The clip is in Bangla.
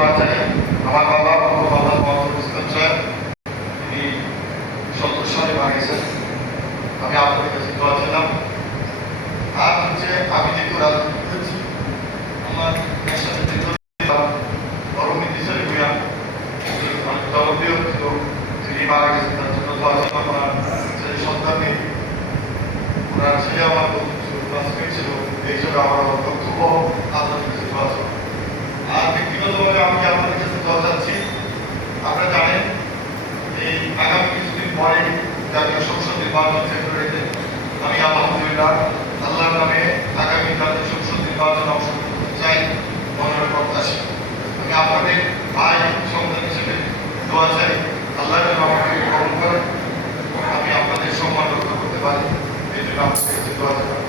দোয়া চাই। আমার বাবা মোহাম্মদ ইসলাম সাহেব, তিনি 70 সালে মারা গেছেন। আমি আপনাদের কাছে দোয়া ছিলাম। আর হচ্ছে আমি যেহেতু রাজনীতি করেছি, আমার এর সাথে জনপ্রিয় ছিল, তিনি মারা গেছেন, তার জন্য দোয়া ছিল। আমার ছেলে সন্তান নেই, ওনার ছেলে আমার ক্লাসমেট ছিল, এই হিসেবে আমার বক্তব্য আপনাদের কাছে দোয়া ছিল। আর ব্যক্তিগতভাবে আমি আপনাদের কাছে দোয়া চাচ্ছি। আপনারা জানেন এই আগামী কিছুদিন পরে জাতীয় সংসদ নির্বাচন ফেব্রুয়ারিতে। আমি আলহামদুলিল্লাহ আল্লাহর নামে আগামী জাতীয় সংসদ নির্বাচনে অংশগ্রহণ করতে চাই, মনের প্রত্যাশী। আমি আপনাদের ভাই সন্তান হিসেবে দোয়া চাই, আল্লাহ যেন আমাকে গ্রহণ করেন, আমি আপনাদের সম্মান রক্ষা করতে পারি। এই জন্য আপনাদের কাছে দোয়া চাই।